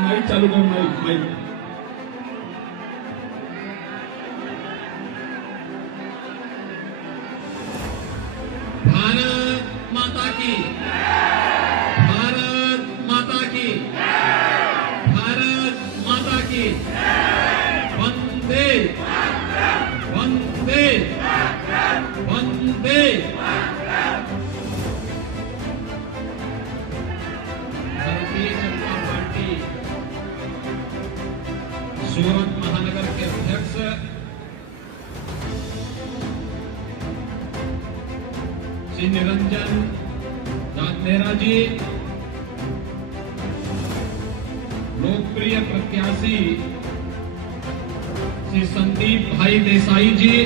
Mic चालू करो, mic. Bharat माता की, भारत माता की, भारत माता की। वंदे वंदे वंदे। भारतीय जनता पार्टी सूरत महानगर के अध्यक्ष श्री निरंजन दानेरा जी, लोकप्रिय प्रत्याशी श्री संदीप भाई देसाई जी,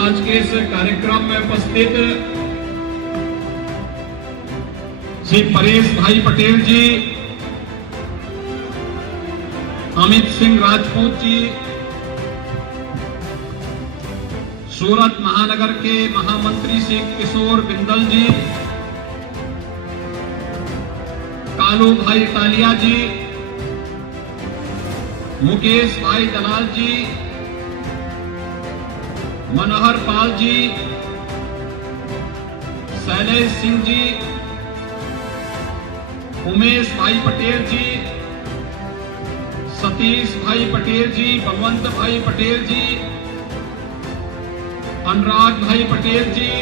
आज के इस कार्यक्रम में उपस्थित श्री परेश भाई पटेल जी, अमित सिंह राजपूत जी, सूरत महानगर के महामंत्री श्री किशोर बिंदल जी, कालू भाई तालिया जी, मुकेश भाई दलाल जी, मनोहर पाल जी, शैलेश सिंह जी, उमेश भाई पटेल जी, सतीश भाई पटेल जी, बलवंत भाई पटेल जी, अनुराग भाई पटेल जी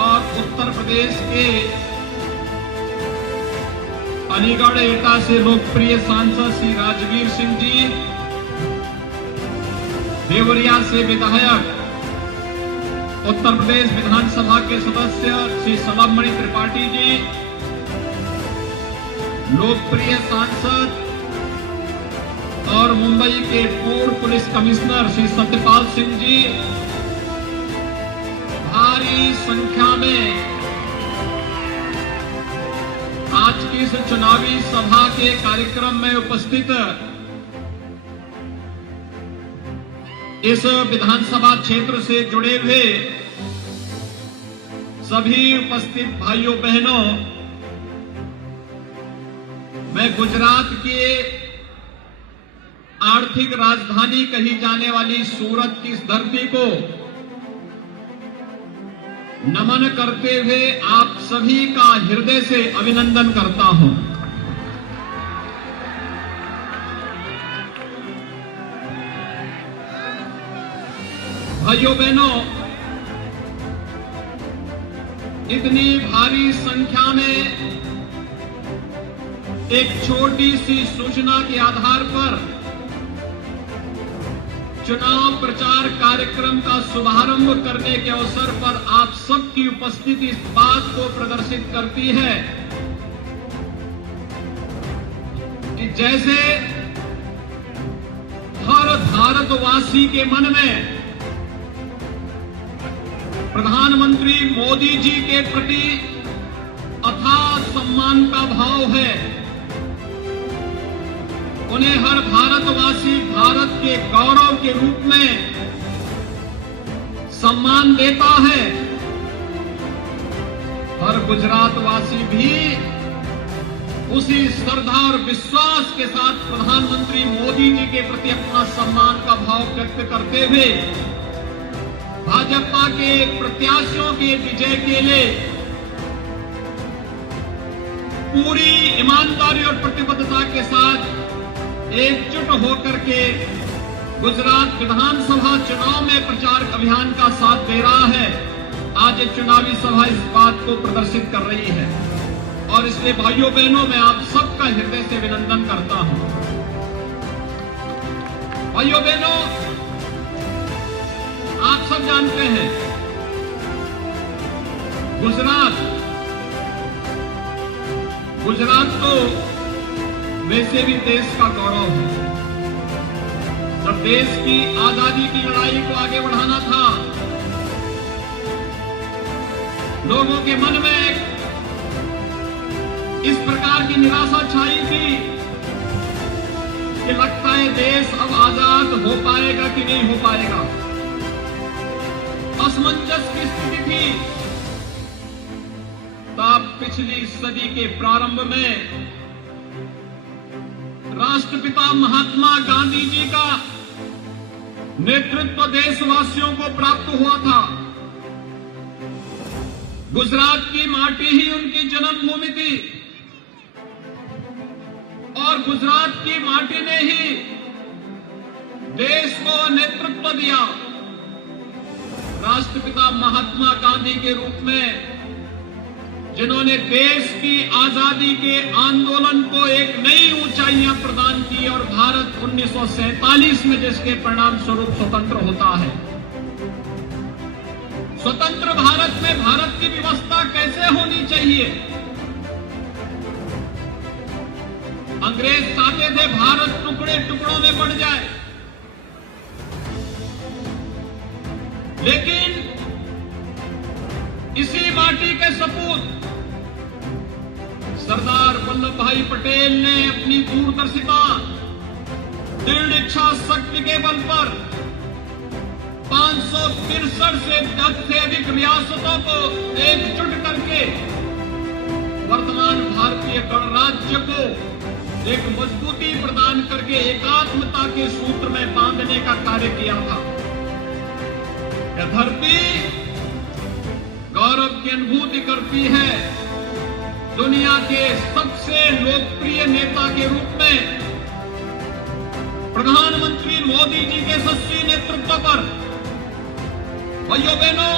और उत्तर प्रदेश के अलीगढ़ एटा से लोकप्रिय सांसद श्री राजवीर सिंह जी, देवरिया से विधायक उत्तर प्रदेश विधानसभा के सदस्य श्री सलभमणि त्रिपाठी जी, लोकप्रिय सांसद और मुंबई के पूर्व पुलिस कमिश्नर श्री सत्यपाल सिंह जी, भारी संख्या में आज की इस चुनावी सभा के कार्यक्रम में उपस्थित इस विधानसभा क्षेत्र से जुड़े हुए सभी उपस्थित भाइयों बहनों, मैं गुजरात के आर्थिक राजधानी कही जाने वाली सूरत की इस धरती को नमन करते हुए आप सभी का हृदय से अभिनंदन करता हूं। भाइयों बहनों, इतनी भारी संख्या में एक छोटी सी सूचना के आधार पर चुनाव प्रचार कार्यक्रम का शुभारंभ करने के अवसर पर आप सबकी उपस्थिति इस बात को प्रदर्शित करती है कि जैसे हर भारतवासी के मन में प्रधानमंत्री मोदी जी के प्रति अथाह सम्मान का भाव है, उन्हें हर भारतवासी भारत के गौरव के रूप में सम्मान देता है। हर गुजरातवासी भी उसी श्रद्धा और विश्वास के साथ प्रधानमंत्री मोदी जी के प्रति अपना सम्मान का भाव व्यक्त करते हुए भाजपा के प्रत्याशियों के विजय के लिए पूरी ईमानदारी और प्रतिबद्धता के साथ एकजुट होकर के गुजरात विधानसभा चुनाव में प्रचार अभियान का साथ दे रहा है। आज एक चुनावी सभा इस बात को प्रदर्शित कर रही है और इसलिए भाइयों बहनों, मैं आप सबका हृदय से अभिनंदन करता हूं। भाइयों बहनों, आप सब जानते हैं गुजरात तो वैसे भी देश का गौरव है। जब देश की आजादी की लड़ाई को आगे बढ़ाना था, लोगों के मन में इस प्रकार की निराशा छाई थी कि लगता है देश अब आजाद हो पाएगा कि नहीं हो पाएगा। असमंजस की स्थिति थी। पिछली सदी के प्रारंभ में राष्ट्रपिता महात्मा गांधी जी का नेतृत्व देशवासियों को प्राप्त हुआ था। गुजरात की माटी ही उनकी जन्मभूमि थी और गुजरात की माटी ने ही देश को नेतृत्व दिया। राष्ट्रपिता महात्मा गांधी के रूप में जिन्होंने देश की आजादी के आंदोलन को एक नई ऊंचाइयां प्रदान की और भारत 1947 में जिसके परिणाम स्वरूप स्वतंत्र होता है। स्वतंत्र भारत में भारत की व्यवस्था कैसे होनी चाहिए? अंग्रेज चाहते थे भारत टुकड़े टुकड़ों में बढ़ जाए, लेकिन इसी माटी के सपूत सरदार वल्लभ भाई पटेल ने अपनी दूरदर्शिता, दृढ़ इच्छा शक्ति के बल पर 563 से अधिक रियासतों को एकजुट करके वर्तमान भारतीय गणराज्य को एक मजबूती प्रदान करके एकात्मता के सूत्र में बांधने का कार्य किया था। यह धरती गौरव की अनुभूति करती है दुनिया के सबसे लोकप्रिय नेता के रूप में प्रधानमंत्री मोदी जी के यशस्वी नेतृत्व पर। भाइयों बहनों,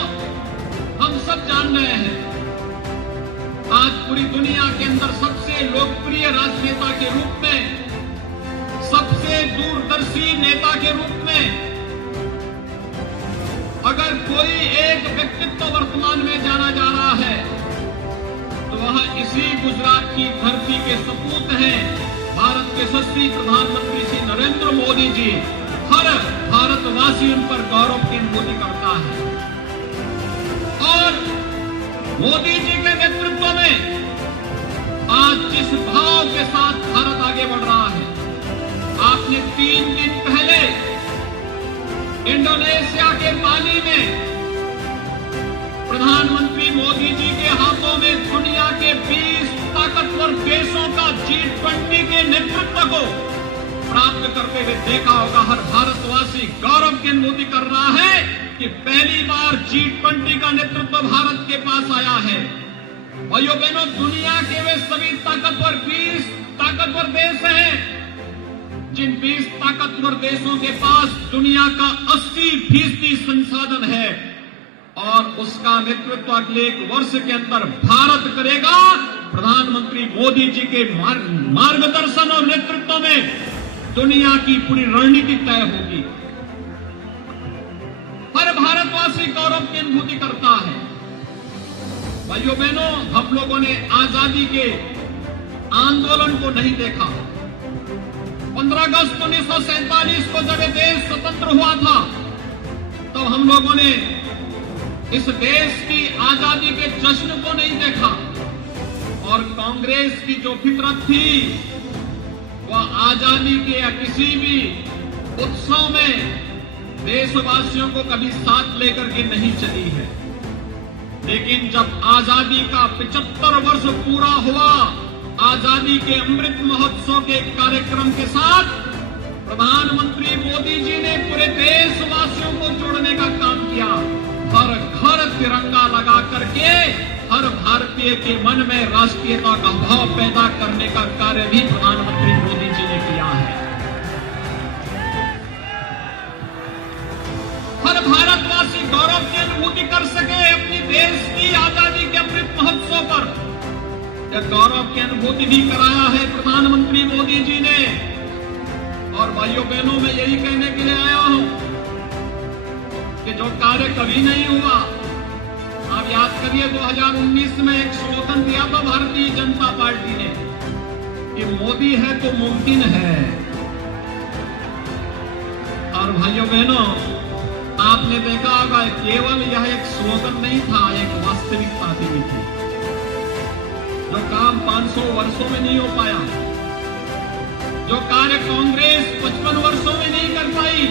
हम सब जान रहे हैं आज पूरी दुनिया के अंदर सबसे लोकप्रिय राजनेता के रूप में, सबसे दूरदर्शी नेता के रूप में अगर कोई एक व्यक्तित्व वर्तमान में जाना जा रहा है तो वह इसी गुजरात की धरती के सपूत हैं, भारत के यशस्वी प्रधानमंत्री श्री नरेंद्र मोदी जी। हर भारतवासी उन पर गौरव की अनुभूति करता है और मोदी जी के नेतृत्व में आज जिस भाव के साथ भारत आगे बढ़ रहा है, आपने 3 दिन पहले इंडोनेशिया के बाली में प्रधानमंत्री मोदी जी के हाथों में दुनिया के 20 ताकतवर देशों का G20 के नेतृत्व को प्राप्त करते हुए देखा होगा। हर भारतवासी गौरव की अनुभूति कर रहा है कि पहली बार G20 का नेतृत्व भारत के पास आया है। भाइयों बहनों, दुनिया के वे सभी ताकतवर 20 ताकतवर देश हैं जिन 20 ताकतवर देशों के पास दुनिया का 80% संसाधन है और उसका नेतृत्व अगले 1 वर्ष के अंदर भारत करेगा। प्रधानमंत्री मोदी जी के मार्गदर्शन और नेतृत्व में दुनिया की पूरी रणनीति तय होगी। हर भारतवासी गौरव की अनुभूति करता है। भाइयों बहनों, हम लोगों ने आजादी के आंदोलन को नहीं देखा। 15 अगस्त 1947 को जब देश स्वतंत्र हुआ था तो हम लोगों ने इस देश की आजादी के जश्न को नहीं देखा और कांग्रेस की जो फितरत थी वह आजादी के या किसी भी उत्सव में देशवासियों को कभी साथ लेकर के नहीं चली है। लेकिन जब आजादी का 75 वर्ष पूरा हुआ, आजादी के अमृत महोत्सव के कार्यक्रम के साथ प्रधानमंत्री मोदी जी ने पूरे देशवासियों को जोड़ने का काम किया। हर घर तिरंगा लगा करके हर भारतीय के मन में राष्ट्रीयता का भाव पैदा करने का कार्य भी प्रधानमंत्री मोदी जी ने किया है। हर भारतवासी गौरव की अनुभूति कर सके अपनी देश की आजादी के अमृत महोत्सव पर। यह गौरव की अनुभूति भी कराया है प्रधानमंत्री मोदी जी ने। और भाइयों बहनों, मैं यही कहने के लिए आया हूं कि जो कार्य कभी नहीं हुआ, आप याद करिए 2019 में एक स्लोगन दिया था भारतीय जनता पार्टी ने कि मोदी है तो मुमकिन है। और भाइयों बहनों, आपने देखा होगा केवल यह एक स्लोगन नहीं था, एक वास्तविकता भी थी। जो काम 500 वर्षों में नहीं हो पाया, जो कार्य कांग्रेस 55 वर्षों में नहीं कर पाई,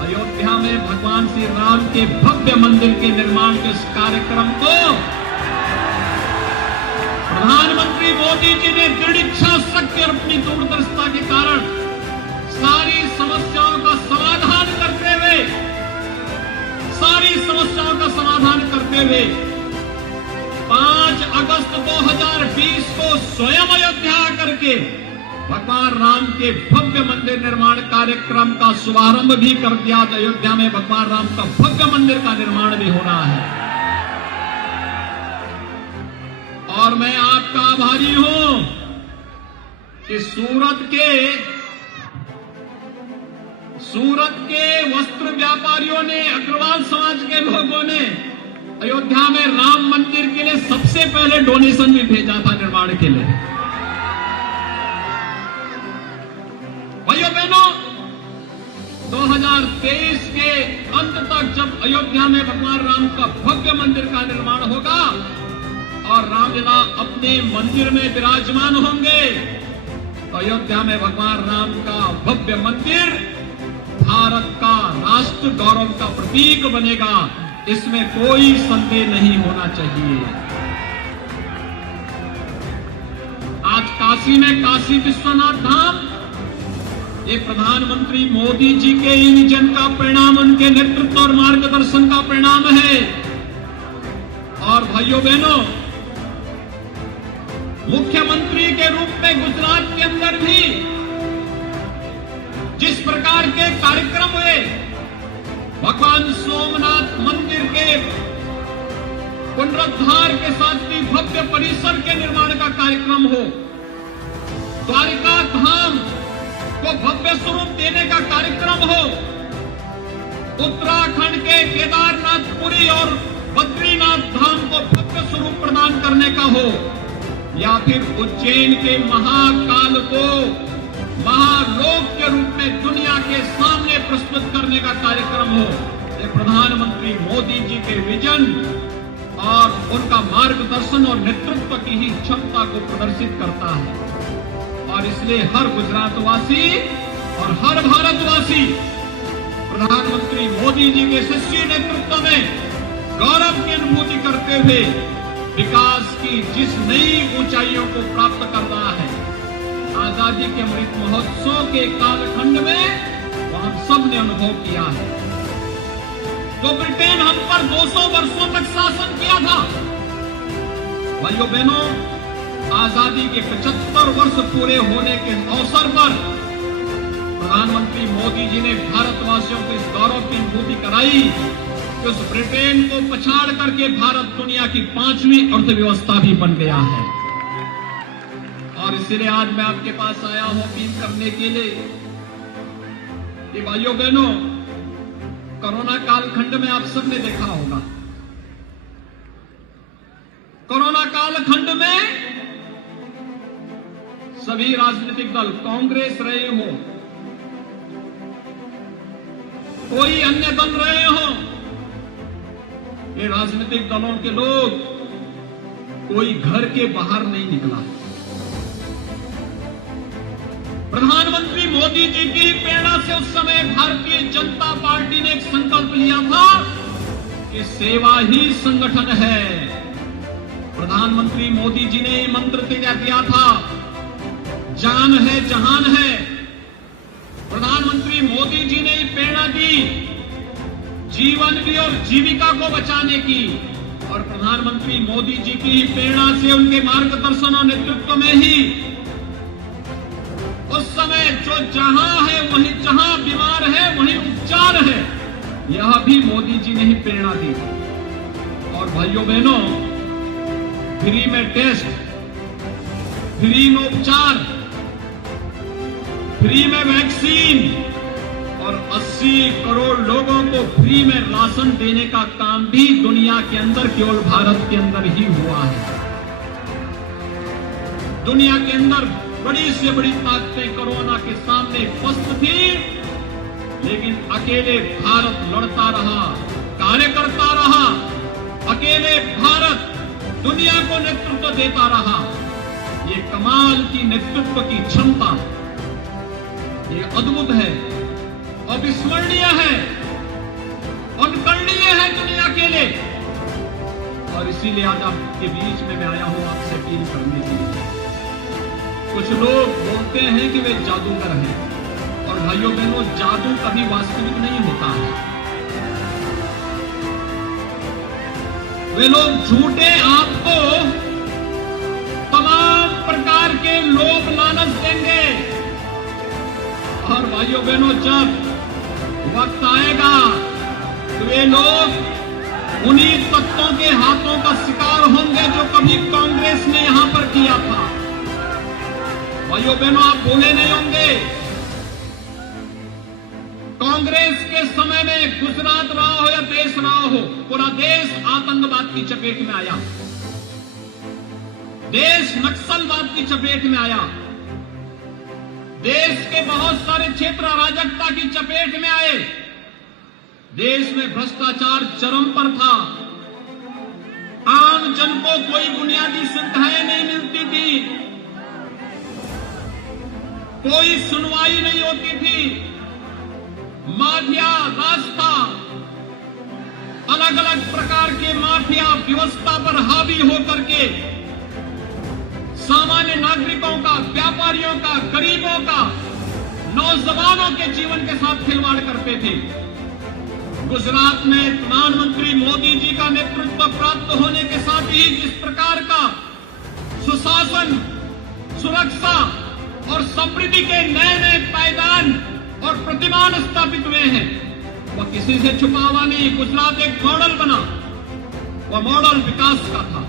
अयोध्या में भगवान श्री राम के भव्य मंदिर के निर्माण के इस कार्यक्रम को प्रधानमंत्री मोदी जी ने दृढ़ इच्छा शक्ति और अपनी दूरदर्शिता के कारण सारी समस्याओं का समाधान करते हुए 5 अगस्त 2020 को स्वयं अयोध्या करके भगवान राम के भव्य मंदिर निर्माण कार्यक्रम का शुभारंभ भी कर दिया। अयोध्या में भगवान राम का भव्य मंदिर का निर्माण भी हो रहा है। और मैं आपका आभारी हूं कि सूरत के वस्त्र व्यापारियों ने, अग्रवाल समाज के लोगों ने अयोध्या में राम मंदिर के लिए सबसे पहले डोनेशन भी भेजा था निर्माण के लिए। भाइयों बहनों, 2023 के अंत तक जब अयोध्या में भगवान राम का भव्य मंदिर का निर्माण होगा और रामलला अपने मंदिर में विराजमान होंगे, तो अयोध्या में भगवान राम का भव्य मंदिर भारत का राष्ट्र गौरव का प्रतीक बनेगा। इसमें कोई संदेह नहीं होना चाहिए। आज काशी में काशी विश्वनाथ धाम ये प्रधानमंत्री मोदी जी के विजन का परिणाम, उनके नेतृत्व और मार्गदर्शन का परिणाम है। और भाइयों बहनों, मुख्यमंत्री के रूप में गुजरात के अंदर भी जिस प्रकार के कार्यक्रम हुए, भगवान सोमनाथ मंदिर के पुनरुद्धार के साथ भी भव्य परिसर के निर्माण का कार्यक्रम हो, द्वारिका धाम को भव्य स्वरूप देने का कार्यक्रम हो, उत्तराखंड के केदारनाथपुरी और बद्रीनाथ धाम को भव्य स्वरूप प्रदान करने का हो, या फिर उज्जैन के महाकाल को महालोक के रूप में दुनिया के सामने प्रस्तुत करने का कार्यक्रम हो, ये प्रधानमंत्री मोदी जी के विजन और उनका मार्गदर्शन और नेतृत्व की ही क्षमता को प्रदर्शित करता है। और इसलिए हर गुजरातवासी और हर भारतवासी प्रधानमंत्री मोदी जी के यशस्वी नेतृत्व में गौरव की अनुभूति करते हुए विकास की जिस नई ऊंचाइयों को प्राप्त कर रहा है, आजादी के अमृत महोत्सव के कालखंड में वो हम सब ने अनुभव किया है। तो ब्रिटेन हम पर 200 वर्षों तक शासन किया था, भाइयों बहनों, आजादी के 75 वर्ष पूरे होने के अवसर पर प्रधानमंत्री मोदी जी ने भारतवासियों को इस गौरव की अनुभूति कराई कि उस ब्रिटेन को पछाड़ करके भारत दुनिया की 5वीं अर्थव्यवस्था भी बन गया है। और इसलिए आज मैं आपके पास आया हूं अपील करने के लिए कि भाइयों बहनों, कोरोना कालखंड में आप सबने देखा होगा, कोरोना कालखंड में सभी राजनीतिक दल, कांग्रेस रहे हो, कोई अन्य दल रहे हो, ये राजनीतिक दलों के लोग कोई घर के बाहर नहीं निकला। प्रधानमंत्री मोदी जी की प्रेरणा से उस समय भारतीय जनता पार्टी ने एक संकल्प लिया था कि सेवा ही संगठन है। प्रधानमंत्री मोदी जी ने मंत्र तैयार किया था, जान है जहान है। प्रधानमंत्री मोदी जी ने प्रेरणा दी जीवन की और जीविका को बचाने की, और प्रधानमंत्री मोदी जी की प्रेरणा से, उनके मार्गदर्शन और नेतृत्व में ही उस समय जो जहां है वहीं, जहां बीमार है वहीं उपचार है, यह भी मोदी जी ने ही प्रेरणा दी। और भाइयों बहनों, फ्री में टेस्ट, फ्री में उपचार, फ्री में वैक्सीन और 80 करोड़ लोगों को फ्री में राशन देने का काम भी दुनिया के अंदर, केवल भारत के अंदर ही हुआ है। दुनिया के अंदर बड़ी से बड़ी ताकतें कोरोना के सामने पस्त थी, लेकिन अकेले भारत लड़ता रहा, कार्य करता रहा। अकेले भारत दुनिया को नेतृत्व देता रहा। ये कमाल की नेतृत्व की क्षमता, ये अद्भुत है, अविस्मरणीय है, अनुकरणीय है दुनिया के लिए। और इसीलिए आज आपके बीच में मैं आया हूं आपसे अपील करने के लिए कुछ लोग बोलते हैं कि वे जादूगर हैं, और भाइयों बहनों, जादू कभी वास्तविक नहीं होता है। वे लोग झूठे आपको तमाम प्रकार के लोभ लालच देंगे, और भाइयों बहनों, जब वक्त आएगा तो वे लोग उन्हीं तत्वों के हाथों का शिकार होंगे जो कभी कांग्रेस ने यहां पर किया था। भाइयों बहनों, आप भूले नहीं होंगे, कांग्रेस के समय में गुजरात रहा हो या देश रहा हो, पूरा देश आतंकवाद की चपेट में आया, देश नक्सलवाद की चपेट में आया, देश के बहुत सारे क्षेत्र अराजकता की चपेट में आए, देश में भ्रष्टाचार चरम पर था, आम जन को कोई बुनियादी सुविधाएं नहीं मिलती थी, कोई सुनवाई नहीं होती थी, माफिया राज था, अलग अलग प्रकार के माफिया व्यवस्था पर हावी होकर के सामान्य नागरिकों का, व्यापारियों का, गरीबों का, नौजवानों के जीवन के साथ खिलवाड़ करते थे। गुजरात में प्रधानमंत्री मोदी जी का नेतृत्व प्राप्त होने के साथ ही जिस प्रकार का सुशासन, सुरक्षा और समृद्धि के नए नए पायदान और प्रतिमान स्थापित हुए हैं, वह किसी से छुपा हुआ नहीं। गुजरात एक मॉडल बना, वह मॉडल विकास का था,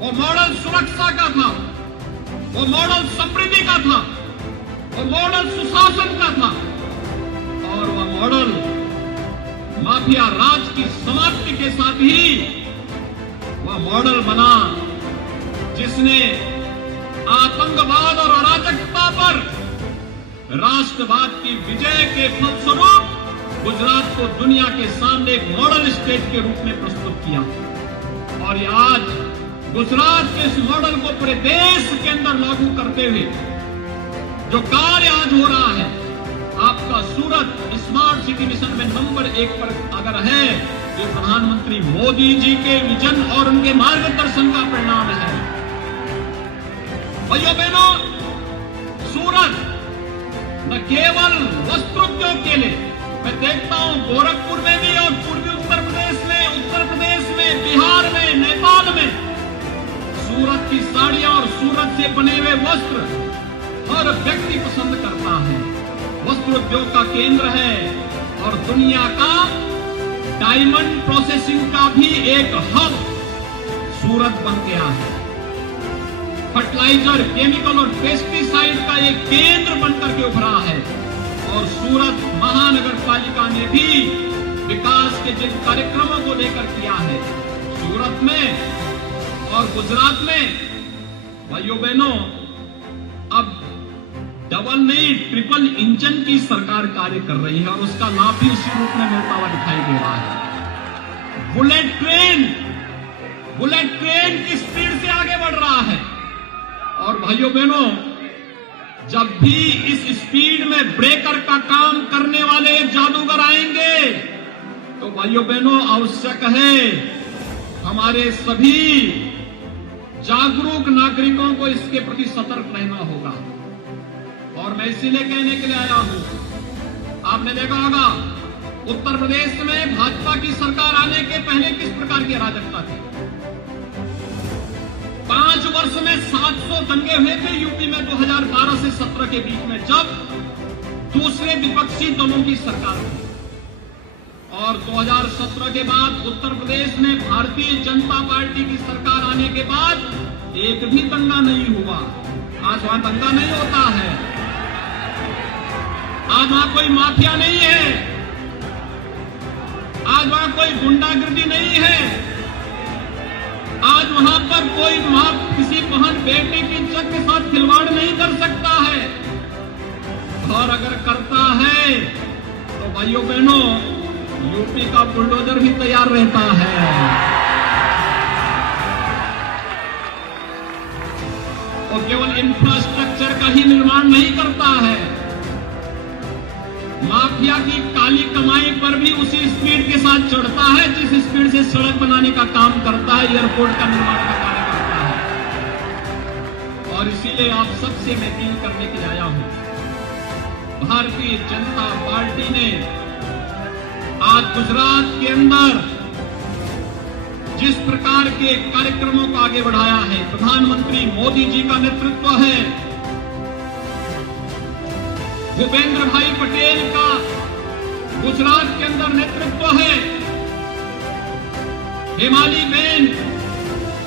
वो मॉडल सुरक्षा का था, वो मॉडल समृद्धि का था, वो मॉडल सुशासन का था, और वह मॉडल माफिया राज की समाप्ति के साथ ही वह मॉडल बना जिसने आतंकवाद और अराजकता पर राष्ट्रवाद की विजय के फलस्वरूप गुजरात को दुनिया के सामने एक मॉडल स्टेट के रूप में प्रस्तुत किया। और ये आज गुजरात के इस मॉडल को पूरे देश के अंदर लागू करते हुए जो कार्य आज हो रहा है, आपका सूरत स्मार्ट सिटी मिशन में नंबर 1 पर अगर है, ये प्रधानमंत्री मोदी जी के विजन और उनके मार्गदर्शन का परिणाम है। भाइयों बहनों, सूरत न केवल वस्त्रोद्योग के लिए, मैं देखता हूं गोरखपुर में भी और पूर्वी उत्तर प्रदेश में, बिहार में, नेपाल में सूरत की साड़ियां और सूरत से बने हुए वस्त्र हर व्यक्ति पसंद करता है। वस्त्र उद्योग का केंद्र है और दुनिया का डायमंड प्रोसेसिंग का भी एक हब सूरत बन गया है। फर्टिलाइजर, केमिकल और पेस्टिसाइड का एक केंद्र बनकर के उभरा है, और सूरत महानगर पालिका ने भी विकास के जिन कार्यक्रमों को लेकर किया है, सूरत में और गुजरात में, भाइयों बहनों, अब डबल नहीं ट्रिपल इंजन की सरकार कार्य कर रही है, और उसका लाभ भी उसी रूप में मिलता हुआ दिखाई दे रहा है। बुलेट ट्रेन की स्पीड से आगे बढ़ रहा है, और भाइयों बहनों, जब भी इस स्पीड में ब्रेकर का काम करने वाले जादूगर आएंगे, तो भाइयों बहनों, आवश्यक है हमारे सभी जागरूक नागरिकों को इसके प्रति सतर्क रहना होगा। और मैं इसीलिए कहने के लिए आया हूं, आपने देखा होगा उत्तर प्रदेश में भाजपा की सरकार आने के पहले किस प्रकार की अराजकता थी। 5 वर्ष में 700 दंगे हुए थे यूपी में 2012 से 17 के बीच में, जब दूसरे विपक्षी दलों की सरकार थी। और 2017 के बाद उत्तर प्रदेश में भारतीय जनता पार्टी की सरकार आने के बाद एक भी दंगा नहीं हुआ। आज वहां दंगा नहीं होता है, आज वहां कोई माफिया नहीं है, आज वहां कोई गुंडागर्दी नहीं है, आज वहां पर कोई मां किसी बहन बेटे की इज्जत के साथ खिलवाड़ नहीं कर सकता है, और अगर करता है तो भाइयों बहनों, यूपी का बुलडोजर भी तैयार रहता है। और केवल इंफ्रास्ट्रक्चर का ही निर्माण नहीं करता है, माफिया की काली कमाई पर भी उसी स्पीड के साथ चढ़ता है जिस स्पीड से सड़क बनाने का काम करता है, एयरपोर्ट का निर्माण का कार्य करता है। और इसीलिए आप सबसे मैं अपील करने के लिए आया हूं। भारतीय जनता पार्टी ने आज गुजरात के अंदर जिस प्रकार के कार्यक्रमों को आगे बढ़ाया है, प्रधानमंत्री मोदी जी का नेतृत्व है, भूपेंद्र भाई पटेल का गुजरात के अंदर नेतृत्व है, हेमाली बेन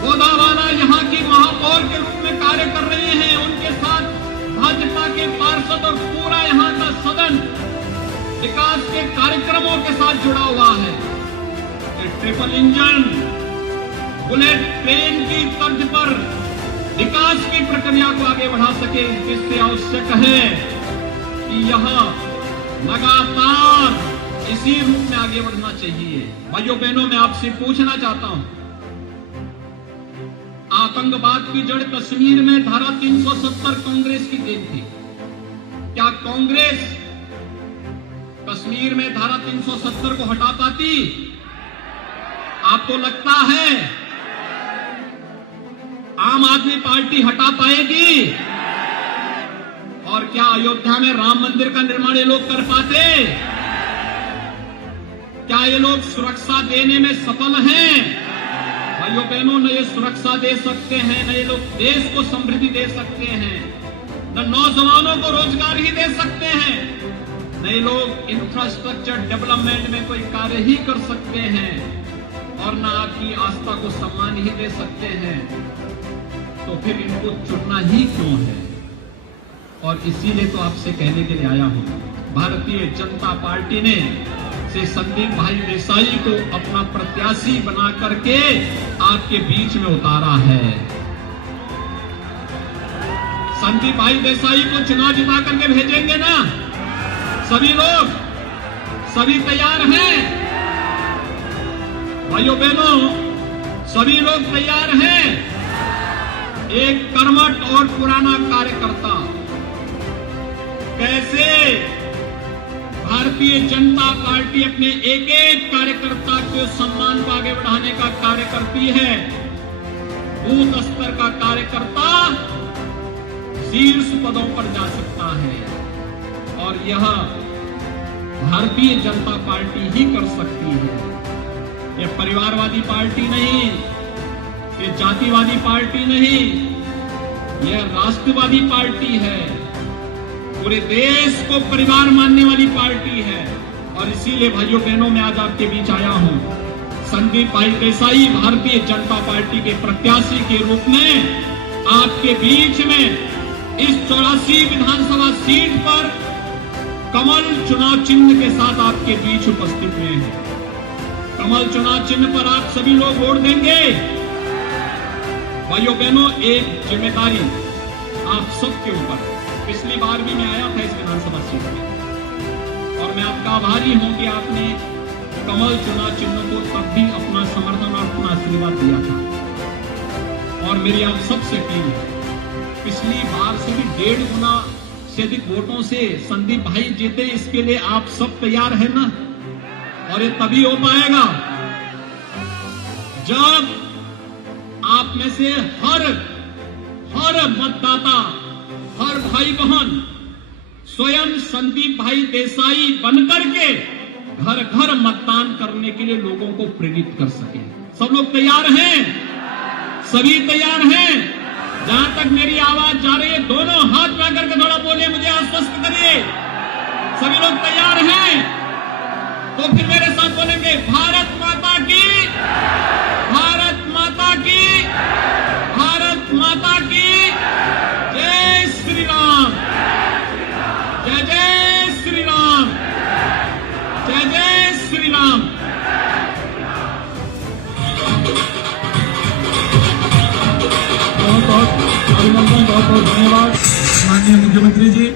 गोदावाला यहां की महापौर के रूप में कार्य कर रही हैं, उनके साथ भाजपा के पार्षद और पूरा यहां का सदन विकास के कार्यक्रमों के साथ जुड़ा हुआ है। ट्रिपल इंजन बुलेट ट्रेन की तर्ज पर विकास की प्रक्रिया को आगे बढ़ा सके, इससे आवश्यक है कि यह लगातार इसी रूप में आगे बढ़ना चाहिए। भाइयों बहनों, मैं आपसे पूछना चाहता हूं, आतंकवाद की जड़ कश्मीर में धारा 370 कांग्रेस की देन थी। क्या कांग्रेस कश्मीर में धारा 370 को हटा पाती? आपको लगता है आम आदमी पार्टी हटा पाएगी? और क्या अयोध्या में राम मंदिर का निर्माण ये लोग कर पाते? क्या ये लोग सुरक्षा देने में सफल हैं? भाइयों बहनों, न ये सुरक्षा दे सकते हैं, न ये लोग देश को समृद्धि दे सकते हैं, न नौजवानों को रोजगार ही दे सकते हैं, न ये लोग इंफ्रास्ट्रक्चर डेवलपमेंट में कोई कार्य ही कर सकते हैं, और न आपकी आस्था को सम्मान ही दे सकते हैं। तो फिर इनको चुनना ही क्यों है? और इसीलिए तो आपसे कहने के लिए आया हूं, भारतीय जनता पार्टी ने से संदीप भाई देसाई को अपना प्रत्याशी बना करके आपके बीच में उतारा है। संदीप भाई देसाई को चुनाव जिता करके भेजेंगे ना? सभी लोग, सभी तैयार हैं? भाइयों बहनों, सभी लोग तैयार हैं? एक कर्मठ और पुराना कार्यकर्ता कैसे भारतीय जनता पार्टी अपने एक एक कार्यकर्ता के सम्मान को आगे बढ़ाने का कार्य करती है। बूथ स्तर का कार्यकर्ता शीर्ष पदों पर जा सकता है, और यह भारतीय जनता पार्टी ही कर सकती है। यह परिवारवादी पार्टी नहीं, ये जातिवादी पार्टी नहीं, यह राष्ट्रवादी पार्टी है, पूरे देश को परिवार मानने वाली पार्टी है। और इसीलिए भाइयों बहनों, मैं आज आपके बीच आया हूं। संदीप भाई देसाई भारतीय जनता पार्टी के प्रत्याशी के रूप में आपके बीच में इस 84 विधानसभा सीट पर कमल चुनाव चिन्ह के साथ आपके बीच उपस्थित हुए हैं। कमल चुनाव चिन्ह पर आप सभी लोग वोट देंगे। भाइयों बहनों, एक जिम्मेदारी आप सबके ऊपर, पिछली बार भी मैं आया था इस विधानसभा सीट में, और मैं आपका आभारी हूं कि आपने कमल चुनाव चिन्ह को तब भी अपना समर्थन और अपना आशीर्वाद दिया था। और मेरी आप सबसे अपील है, पिछली बार से भी 1.5 गुना से अधिक वोटों से संदीप भाई जीते, इसके लिए आप सब तैयार है ना? और ये तभी हो पाएगा जब आप में से हर मतदाता, हर भाई बहन स्वयं संदीप भाई देसाई बनकर के घर घर मतदान करने के लिए लोगों को प्रेरित कर सके। सब लोग तैयार हैं? सभी तैयार हैं? जहां तक मेरी आवाज जा रही है, दोनों हाथ उठा करके थोड़ा बोलिए, मुझे आश्वस्त करिए। सभी लोग तैयार हैं? तो फिर मेरे साथ बोलेंगे, भारत माता की, भारत माता की, भारत माता की जय श्री राम, जय जय श्री राम, जय जय श्री राम। बहुत बहुत अभिनंदन, बहुत बहुत धन्यवाद माननीय मुख्यमंत्री जी।